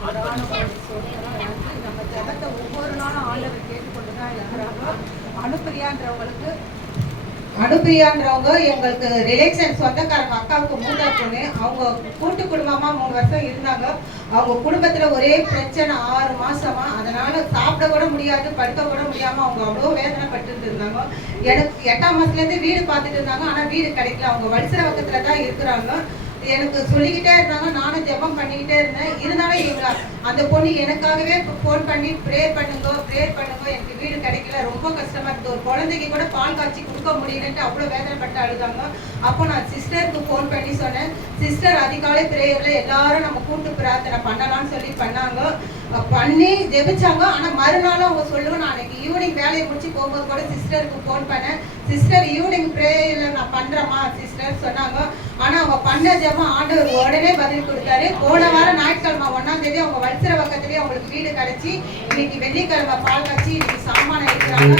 நம்ம ஜபத்தை ஒவ்வொரு நாளும் ஆண்டவர் கேட்டுக்கொண்டுதான் இருக்கிறாங்க. அனுப்பிரியான்றவங்க எங்களுக்கு ரிலேஷன் சொந்தக்காரங்க, அக்காவுக்கு மூத்த பொண்ணு. அவங்க கூட்டு குடும்பமா 3 வருஷம் இருந்தாங்க. அவங்க குடும்பத்துல ஒரே பிரச்சனை 6 மாசமா. அதனால சாப்பிட கூட முடியாது, படுக்க கூட முடியாம அவங்க அவ்வளோ வேதனைப்பட்டு இருந்தாங்க. எனக்கு 8ஆம் மாசத்துல இருந்து வீடு பார்த்துட்டு இருந்தாங்க. ஆனா வீடு கிடைக்கல. அவங்க வலிசர பக்கத்துல தான் இருக்கிறாங்க. எனக்கு சொல்லிக்கிட்டே இருந்தாங்க, நானும் ஜெபம் பண்ணிக்கிட்டே இருந்தேன். இருந்தாலும் எங்க அந்த பொண்ணு எனக்காகவே ஃபோன் பண்ணி ப்ரேயர் பண்ணுங்க எனக்கு வீடு கிடைக்கல, ரொம்ப கஷ்டமா இருக்கு, ஒரு குழந்தைக்கு கூட பால் காய்ச்சி கொடுக்க முடியலன்ட்டு அவ்வளோ வேதனைப்பட்டு அழுதாங்க. அப்போ நான் சிஸ்டருக்கு ஃபோன் பண்ணி சொன்னேன். சிஸ்டர் அதிகாலை பிரேயர்ல எல்லாரும் நம்ம கூட்டு பிரார்த்தனை பண்ணலாம்னு சொல்லி பண்ணாங்க. பண்ணி ஜெபிச்சாங்க. ஆனா மறுநாளும் அவங்க சொல்லுவேன், நான் அன்னைக்கு ஈவினிங் வேலையை முடிச்சு போகும்போது கூட சிஸ்டருக்கு ஃபோன் பண்ணேன். சிஸ்டர் ஈவினிங் பிரேயர்ல நான் பண்றேம்மா சிஸ்டர் சொன்னாங்க. ஆனா அவங்க பண்ண ஜெபம் ஆண்டவர் உடனே பதில் கொடுத்தாரு. போன வாரம் ஞாயிற்றுக்கிழமை 1ஆம் தேதி அவங்க வல்சர பக்கத்துலயே அவங்களுக்கு வீடு கிடைச்சி இன்னைக்கு வெள்ளிக்கிழமை பால் காய்ச்சி இன்னைக்கு சாமான இருக்கிறாங்க.